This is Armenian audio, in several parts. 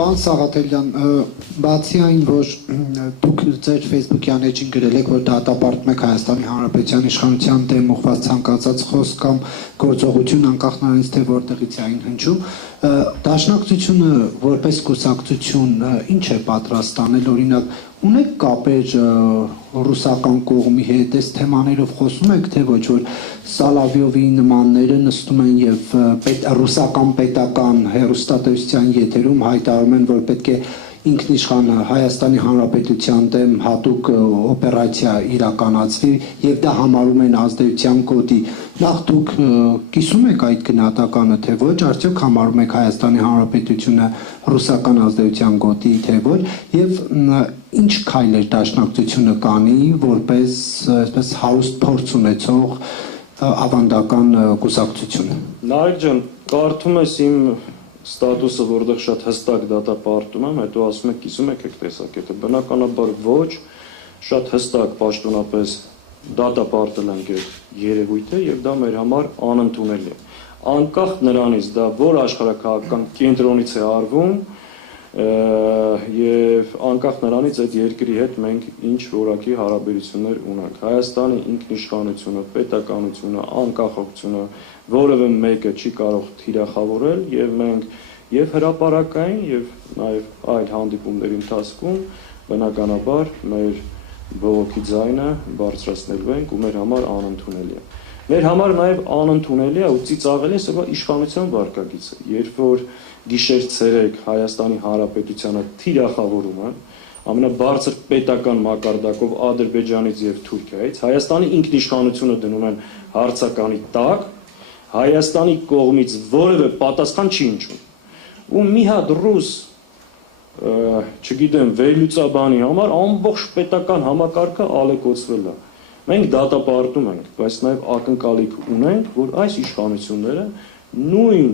Պարոն Սաղաթելյան, բացի այն, որ դուք ձեր Facebook-յան էջին գրել եք, որ դատապարտում եք Հայաստանի Հանրապետության իշխանության դեմ ուղղված ցանկացած խոսք կամ գործողություն, անկախ նրանից, թե որտեղից է այն հնչում, Դաշնակցությունը որպես կուսակցություն ինչ է պատրաստ անել, օրինակ, ունեք կապեր ռուսական կողմի հետ, այս թեմաներով խոսում եք, թե ոչ, որ Սալավյովի նմանները նստում են եւ ռուսական պետական հեռուստատեսության եթերում հայտարարում են, որ պետք է ինքնիշխան Հայաստանի Հանրապետության դեմ հատուկ օպերացիա իրականացվի եւ դա համարում են ազդեցության կոդի։ Նախ դուք կիսում եք այդ գնահատականը, թե ոչ, արդյոք համարում եք Հայաստանի Հանրապետությունը ռուսական ազդեցության կոդի, թե ոչ, եւ ինչ քայլեր Դաշնակցությունը կանի, որպես այսպես հարուստ փորձ ունեցող ավանդական կուսակցություն։ Նարեկ ջան, կարդում ես իմ ստատուսը, որտեղ շատ հստակ դատապարտում եմ, հետո ասում եք կիսում եք տեսակետը, բնականաբար ոչ, շատ հստակ պաշտոնապես դատապարտել ենք այդ երևույթը եւ դա մեր համար անընդունելի է։ Անկախ նրանից դա որ աշխարհակահաղական կենտրոնից է արվում եւ անկախ նրանից այդ երկրի հետ մենք ինչ որակի հարաբերություններ ունենք։ Հայաստանի ինքնիշխանությունը, պետականությունը, անկախողությունը որևէ մեկը չի կարող թիրախավորել եւ մենք եւ հրապարակային եւ նաեւ այլ հանդիպումների ընթացքում բնականաբար մեր բողոքի ձայնը բարձրացնելու ենք ու մեր համար անընդունելի է։ Մեր համար նաեւ անընդունելի է ու ծիծաղելի է սա իշխանության վարկագիծը, երբ որ գիշեր-ցերեկ Հայաստանի Հանրապետությանը թիրախավորում է ամենաբարձր պետական մակարդակով Ադրբեջանից եւ Թուրքիայից, Հայաստանի ինքնիշխանությունը դնում են հարցականի տակ, Հայաստանի կողմից որևէ պատասխան չի հնչում։ Ու մի հատ ռուս, չգիտեմ, վերլուծաբանի համար ամբողջ պետական համակարգը ալեկոծվել է։ Մենք դատապարտում ենք, բայց նաեւ ակնկալիք ունենք, որ այս իշխանությունները նույն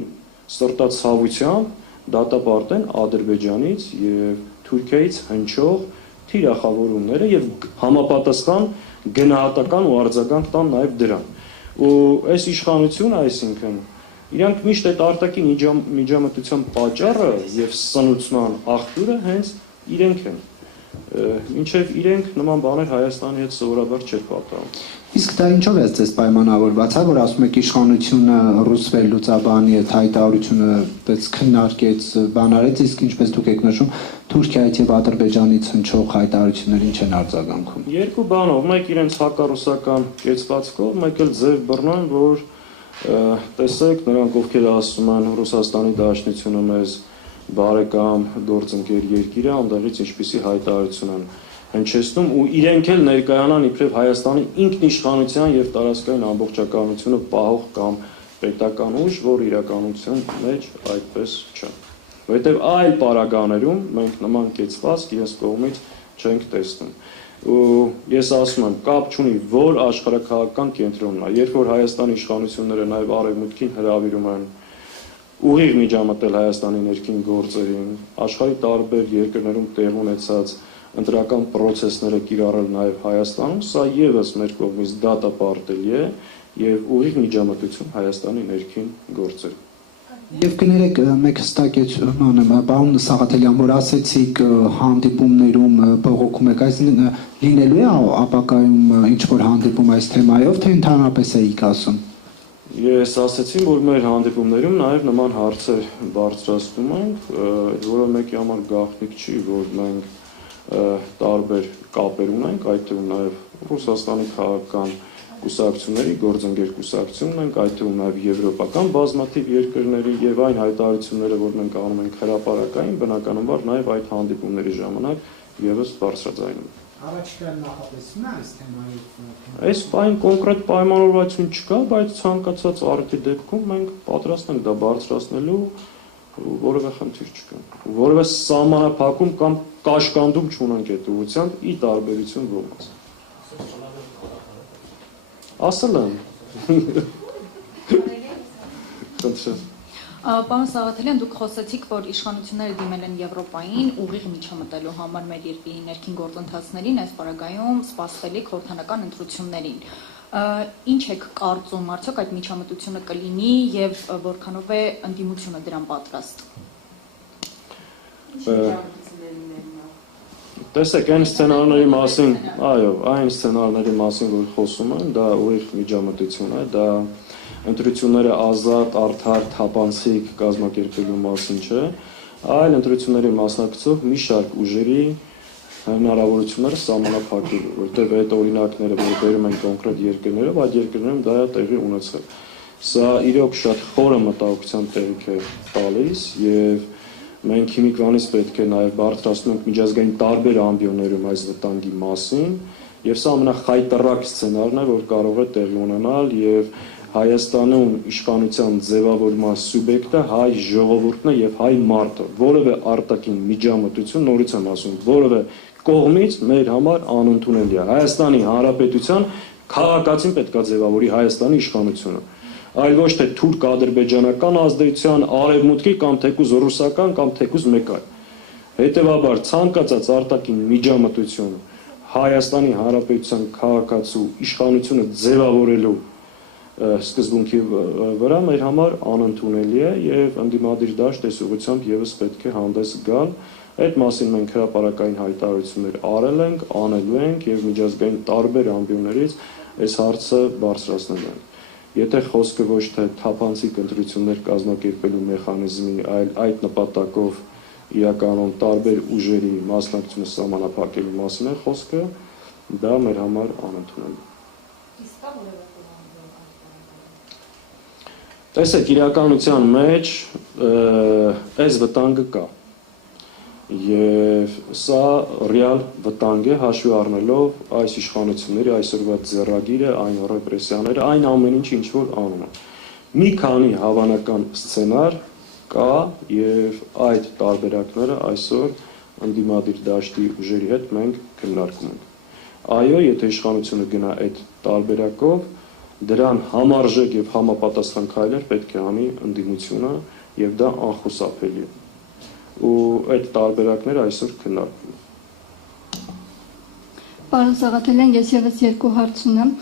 սրտացավությամբ դատապարտեն Ադրբեջանից եւ Թուրքիայից հնչող թիրախավորումները եւ համապատասխան գնահատական ու արձագանք տան նաեւ դրան։ Ու այս իշխանությունը, այսինքն իրանք միշտ այդ արտաքին միջամտության պատճառը եւ սնուցման աղբյուրը հենց իրենք են։ Մինչեւ իրենք նման բաներ Հայաստանի հետ սովորաբար չէ պատահում։ Իսկ դա ինչով է ձեզ պայմանավորված, որ ասում եք իշխանությունը ռուս վերլուծաբանի այդ հայտարարությունը այդպես քննարկեց, բանարեց, իսկ ինչպես դուք եք նշում, Թուրքիայից եւ Ադրբեջանից հնչող հայտարարություններ ինչ են արձագանքում։ Երկու բանով, մեկ իրենց հակառուսական կեցվածքով, մեկ էլ ձև բռնան, որ տեսեք, նրանք ովքեր ասում են Ռուսաստանի Դաշնությունը մեզ բարեկամ գործընկեր երկիր է, այնտեղից ինչպիսի հայտարարություն են հնչեցնում ու իրենք էլ ներկայանան իբրև Հայաստանի ինքնիշխանության եւ տարածքային ամբողջականությունը պահող կամ պետական ուժ, որ իրականության մեջ այդպես չէ։ Որովհետեւ այլ պարագաներում մենք նման կեցվածք իրենց կողմից չենք տեսնում։ Ու ես ասում եմ, կապ չունի, որ աշխարհակահաղական կենտրոնն է, երբ որ Հայաստանի իշխանությունները նաեւ արևմուտքին հրավիրում են ուղիղ միջամտել Հայաստանի ներքին գործերին, աշխարհի տարբեր երկրներում տեղ ունեցած ընտրական process-ները կիրառել նաև Հայաստանում, սա եւս մեր կողմից դատապարտելի է եւ ուղիղ միջամտություն Հայաստանի ներքին գործերում։ Եվ կներեք մեկ հստակեցում անեմ, պարոն Սաղաթելյան, որ ասեցիք հանդիպումներում բողոքում եք, այսինքն լինելու է ապագայում ինչ-որ հանդիպում այս թեմայով, թե ընդհանրապես եք ասում։ Ես ասացի, որ մեր հանդիպումներում նաև նման հարցեր բարձրացնում ենք, որը մեկի համար գաղտնիք չի, որ մենք տարբեր կապեր ունենք, այդ թվում նաև Ռուսաստանի քաղաքական կուսակցությունների գործընկեր կուսակցությունն ենք, այդ թվում նաև եվրոպական բազմաթիվ երկրների եւ այն հայտարարությունները, որ մենք անում ենք հրապարակային, բնականաբար նաև այդ հանդիպումների ժամանակ եւս բարձրաձայնում ենք։ Առաջիկայում նախատեսվում է այս թեմայով։ Այս պայն կոնկրետ պայմանավորվածություն չկա, բայց ցանկացած առիթի դեպքում մենք պատրաստ ենք դա բարձրացնելու, որևէ խնդիր չկա։ Որևէ սահմանափակում կամ կաշկանդում չունենք այդ ուղղությամբ՝ ի տարբերություն ոմանց։ Ասել եմ։ Խնդրեմ։ Պարոն Սաղաթելյան, դուք խոսեցիք, որ իշխանությունները դիմել են Եվրոպային ուղիղ միջամտելու համար մեր երկրի ներքին գործընթացներին, այս պարագայում սպասվելիք խորհրդանական ընտրություններին։ Ինչ եք կարծում, արդյոք այդ միջամտությունը կլինի եւ որքանով է ընդդիմությունը դրան պատրաստ։ Տեսեք, այն սցենարների մասին, այո, այն սցենարների մասին, որ խոսում են, դա ուրիշ միջամտություն է, դա ընտրությունները ազատ, արդար, թափանցիկ կազմակերպելու մասին չէ, այլ ընտրությունների մասնակցող մի շարք ուժերի հնարավորությունները սահմանափակելու, որտեղ այդ օրինակները, որ բերում են կոնկրետ երկրներով, այդ երկրներում դա է տեղի ունեցել։ Սա իրոք շատ խորը մտահոգության տեղիք է տալիս եւ մենք հիմիկվանից պետք է նաև բարձրացնում ենք միջազգային տարբեր ամբիոններում այս վտանգի մասին եւ սա ամենախայտառակ սցենարն է, որ կարող է տեղի ունենալ եւ Հայաստանում իշխանության ձևավորման սուբյեկտը հայ ժողովուրդն է եւ հայ մարդը, որևէ արտաքին միջամտություն, նորից եմ ասում, որևէ կողմից մեր համար անընդունելի է։ Հայաստանի Հանրապետության քաղաքացին պետք է ձևավորի Հայաստանի իշխանությունը, այլ ոչ թե թուրք-ադրբեջանական ազդեցության, արևմուտքի կամ թեկուզ ռուսական կամ թեկուզ մեկ այլ։ Հետևաբար ցանկացած արտաքին միջամտություն Հայաստանի Հանրապետության քաղաքացու իշխանությունը ձևավորելու սկզբունքի վրա մեր համար անընդունելի է եւ ընդդիմադիր դաշտ այս ուղղությամբ եւս պետք է հանդես գալ։ Այդ մասին մենք հրապարակային հայտարարություններ արել ենք, անելու ենք եւ միջազգային տարբեր ամբիոններից այս հարցը բարձրացնել ենք։ Եթե խոսքը ոչ թե թափանցիկ ընտրություններ կազմակերպելու մեխանիզմի, այլ այդ նպատակով իրականում տարբեր ուժերի մասնակցությունը սահմանափակելու մասին է խոսքը, դա մեր համար անընդունելի է։ Տեսեք, իրականության մեջ այս վտանգը կա եւ սա ռեալ վտանգ է հաշվի առնելով այս իշխանությունների այսօրվա ձեռագիրը, այն ռեպրեսիաները, այն ամեն ինչ ինչ որ անում են։ Մի քանի հավանական սցենար կա եւ այդ տարբերակները այսօր ընդդիմադիր դաշտի ուժերի հետ մենք քննարկում ենք։ Այո, եթե իշխանությունը գնա այդ տարբերակով, դրան համարժեք եւ համապատասխան քայլեր պետք է անի ընդդիմությունը եւ դա անխուսափելի է։ Ու այդ տարբերակները այսօր քննարկվում են։ Պարոն Սաղաթելյան, ես եւս երկու հարց ունեմ։